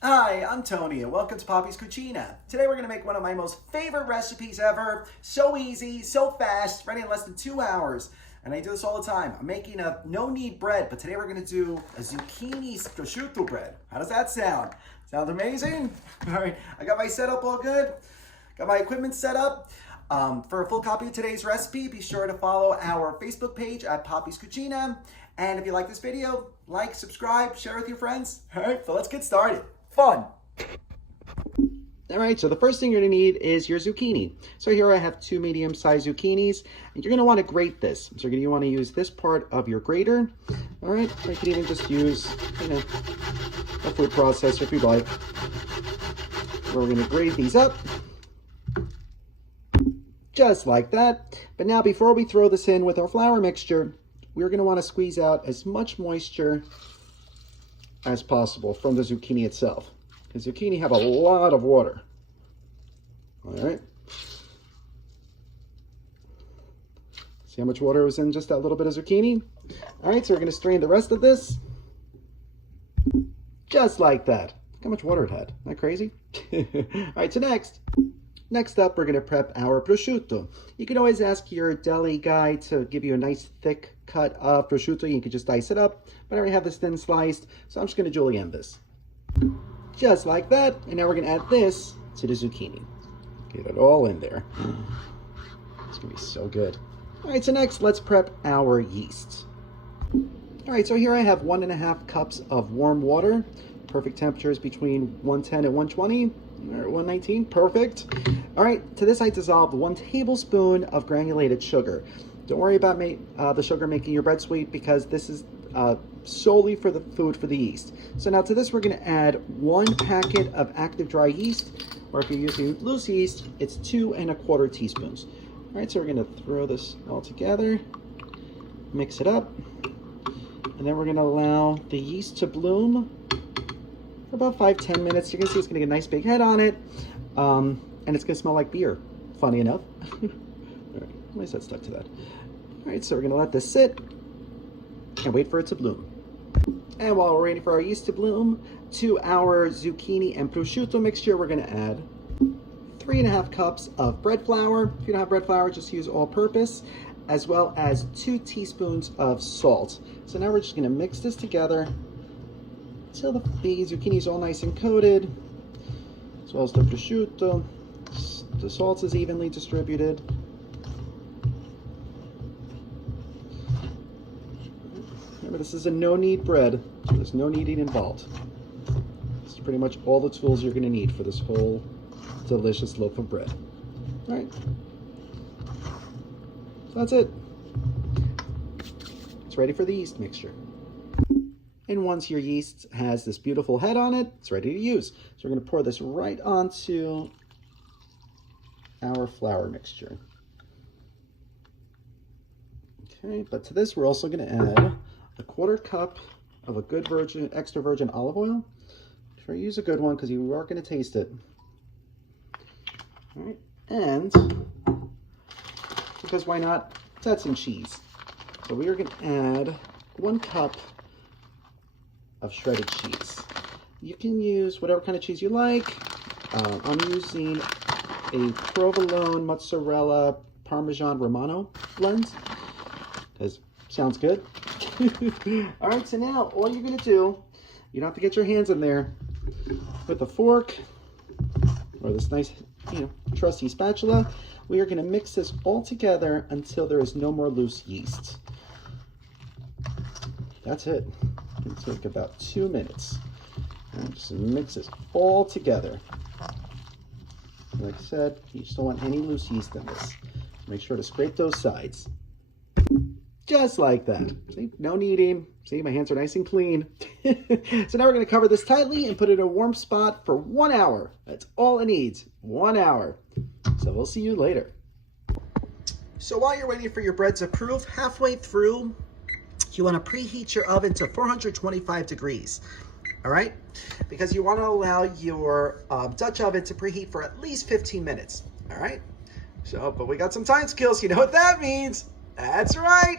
Hi, I'm Tony and welcome to Poppy's Cucina. Today we're going to make one of my most favorite recipes ever. So easy, so fast, ready in less than 2 hours. And I do this all the time. I'm making a no-knead bread, but today we're going to do a zucchini prosciutto bread. How does that sound? Sound amazing? All right, I got my setup all good. Got my equipment set up. For a full copy of today's recipe, be sure to follow our Facebook page at Poppy's Cucina. And if you like this video, like, subscribe, share with your friends. All right, so let's get started. Fun. All right, so the first thing you're gonna need is your zucchini. So here I have 2 medium-sized zucchinis, and you're gonna wanna grate this. So you're gonna wanna use this part of your grater. All right, you can even just use, a food processor if you'd like. We're gonna grate these up, just like that. But now before we throw this in with our flour mixture, we're gonna wanna squeeze out as much moisture as possible from the zucchini itself, because zucchini have a lot of water. All right, see how much water was in just that little bit of zucchini? All right, so we're going to strain the rest of this just like that. Look how much water it had. Isn't that crazy? All right, so next up, we're going to prep our prosciutto. You can always ask your deli guy to give you a nice thick cut of prosciutto. You can just dice it up, but I already have this thin sliced, so I'm just going to julienne this. Just like that, and now we're going to add this to the zucchini. Get it all in there. It's going to be so good. All right, so next, let's prep our yeast. All right, so here I have 1.5 cups of warm water. Perfect temperatures between 110 and 120. Or 119, perfect. All right, to this I dissolved 1 tablespoon of granulated sugar. Don't worry about the sugar making your bread sweet, because this is solely for the food for the yeast. So now to this we're going to add 1 packet of active dry yeast, or if you're using loose yeast, it's 2¼ teaspoons. All right, so we're going to throw this all together, mix it up, and then we're going to allow the yeast to bloom for about 5-10 minutes. You can see it's going to get a nice big head on it, and it's going to smell like beer, funny enough. All right, at least that stuck to that. All right, so we're going to let this sit and wait for it to bloom. And while we're waiting for our yeast to bloom, to our zucchini and prosciutto mixture, we're going to add 3.5 cups of bread flour. If you don't have bread flour, just use all-purpose, as well as 2 teaspoons of salt. So now we're just going to mix this together until the zucchini is all nice and coated, as well as the prosciutto. The salt is evenly distributed. Remember, this is a no-knead bread, so there's no kneading involved. This is pretty much all the tools you're going to need for this whole delicious loaf of bread. All right, so that's it. It's ready for the yeast mixture. And once your yeast has this beautiful head on it, it's ready to use. So we're going to pour this right onto our flour mixture. Okay, but to this we're also going to add 1/4 cup of a good extra virgin olive oil. Try to use a good one because you are going to taste it. All right, and because why not? Let's add some cheese. So we are going to add 1 cup of shredded cheese. You can use whatever kind of cheese you like. I'm using a provolone, mozzarella, parmesan romano blend, because sounds good. All right, so now all you're going to do, you don't have to get your hands in there, with a fork or this nice, trusty spatula, we are going to mix this all together until there is no more loose yeast. That's it. It'll take about 2 minutes. And just mix this all together. Like I said, you just don't want any loose yeast in this. Make sure to scrape those sides. Just like that. See, no kneading. See, my hands are nice and clean. So now we're going to cover this tightly and put it in a warm spot for 1 hour. That's all it needs, 1 hour. So we'll see you later. So while you're waiting for your bread to proof, halfway through, you want to preheat your oven to 425 degrees. All right? Because you want to allow your Dutch oven to preheat for at least 15 minutes. All right? So, but we got some time skills. You know what that means? That's right.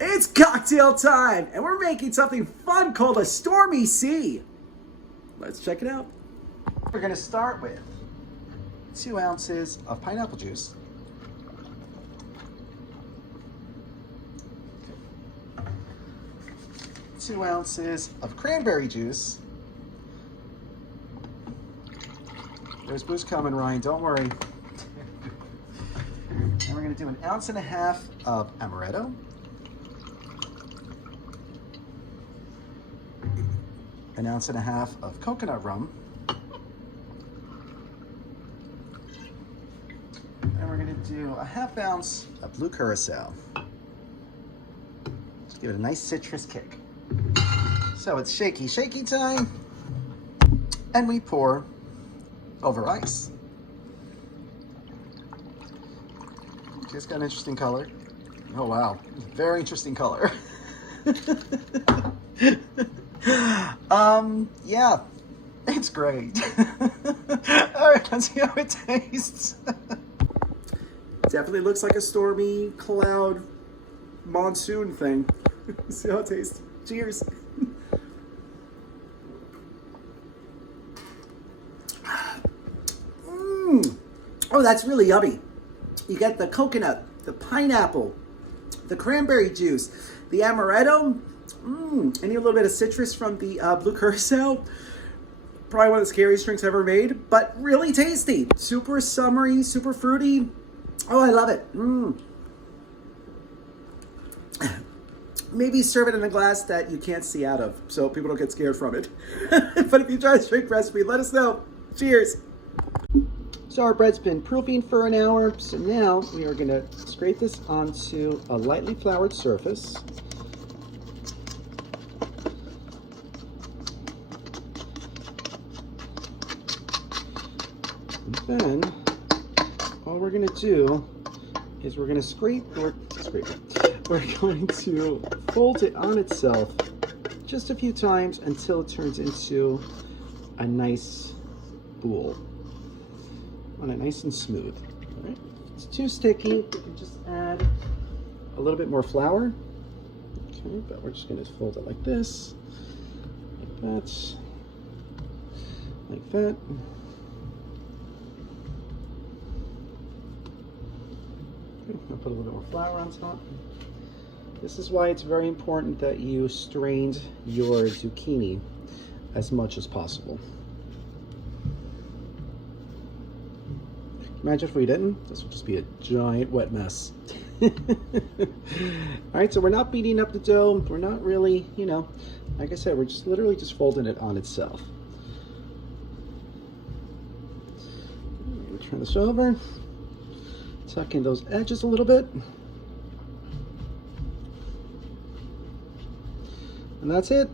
It's cocktail time, and we're making something fun called a stormy sea. let's check it out. We're gonna start with 2 ounces of pineapple juice. 2 ounces of cranberry juice. There's booze coming, Ryan, don't worry. And we're gonna do 1.5 ounces of amaretto. 1.5 ounces of coconut rum. And we're gonna do 1/2 ounce of blue curacao. Just give it a nice citrus kick. So it's shaky time. And we pour over ice. It's got an interesting color. Oh wow, very interesting color. Yeah, it's great. All right, let's see how it tastes. Definitely looks like a stormy cloud monsoon thing. See how it tastes. Cheers. Oh, that's really yummy. You get the coconut, the pineapple, the cranberry juice, the amaretto, and a little bit of citrus from the blue curacao. Probably one of the scariest drinks I've ever made, but really tasty. Super summery, super fruity. Oh, I love it. Maybe serve it in a glass that you can't see out of, so people don't get scared from it. But if you try this drink recipe, let us know. Cheers. So our bread's been proofing for an hour, so now we are going to scrape this onto a lightly floured surface. And then all we're going to do is we're going to we're going to fold it on itself just a few times until it turns into a nice boule. On it nice and smooth. All right. If it's too sticky, we can just add a little bit more flour. Okay, but we're just going to fold it like this, like that, like that. Okay, I'll put a little bit more flour on top. This is why it's very important that you strained your zucchini as much as possible. Imagine if we didn't, this would just be a giant wet mess. All right, so we're not beating up the dough. We're not really, like I said, we're just literally just folding it on itself. Turn this over, tuck in those edges a little bit. And that's it.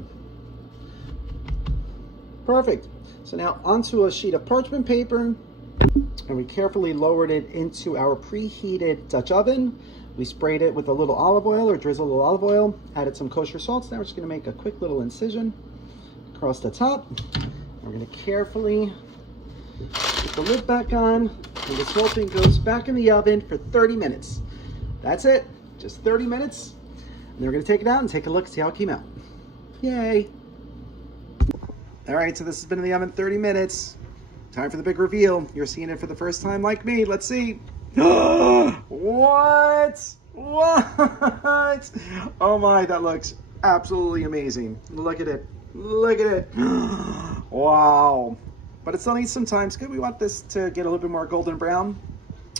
Perfect. So now onto a sheet of parchment paper. And we carefully lowered it into our preheated Dutch oven. We sprayed it with a little olive oil or drizzled a little olive oil, added some kosher salt. Now we're just going to make a quick little incision across the top. We're going to carefully put the lid back on, and this whole thing goes back in the oven for 30 minutes. That's it, just 30 minutes. And then we're going to take it out and take a look, see how it came out. Yay. All right, so this has been in the oven 30 minutes. Time for the big reveal. You're seeing it for the first time like me. Let's see. What? What? Oh my, that looks absolutely amazing. Look at it. Look at it. Wow. But it still needs some time. It's good. We want this to get a little bit more golden brown.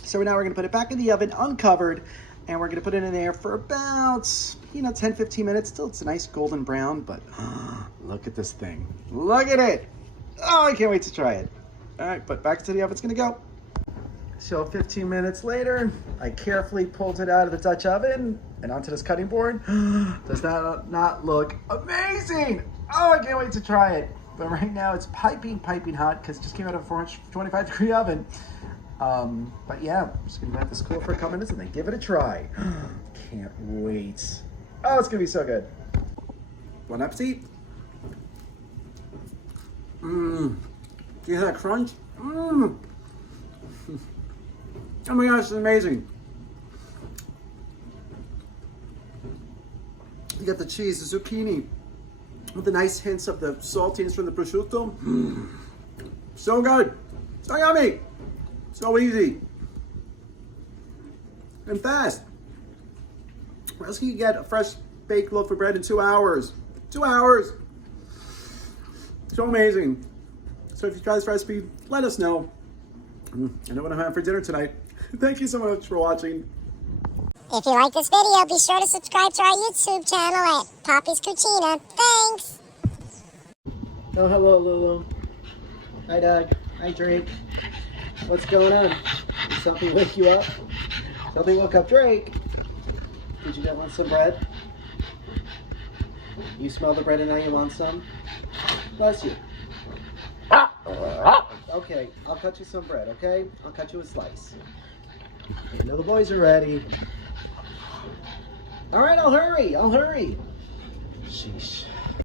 So now we're going to put it back in the oven uncovered, and we're going to put it in there for about, 10-15 minutes. Still, it's a nice golden brown, but look at this thing. Look at it. Oh, I can't wait to try it. All right, but back to the oven it's gonna go. So 15 minutes later, I carefully pulled it out of the Dutch oven and onto this cutting board. Does that not look amazing? Oh, I can't wait to try it. But right now it's piping hot because it just came out of a 425 degree oven. But yeah, I'm just gonna let this cool for a couple minutes and then give it a try. Can't wait. Oh, it's gonna be so good. Bon appetit. You hear that crunch? Oh my gosh, it's amazing. You got the cheese, the zucchini. with the nice hints of the saltiness from the prosciutto. So good. So yummy. So easy. And fast. Where else can you get a fresh baked loaf of bread in 2 hours? 2 hours. So amazing. So if you try this recipe, let us know. I know what I'm having for dinner tonight. Thank you so much for watching. If you like this video, be sure to subscribe to our YouTube channel at Poppy's Cucina. Thanks! Oh, hello, Lulu. Hi, Doug. Hi, Drake. What's going on? Did something wake you up? Something woke up Drake. Did you want some bread? You smell the bread and now you want some? Bless you. Okay, I'll cut you some bread, okay? I'll cut you a slice. I know the boys are ready. All right, I'll hurry. Sheesh.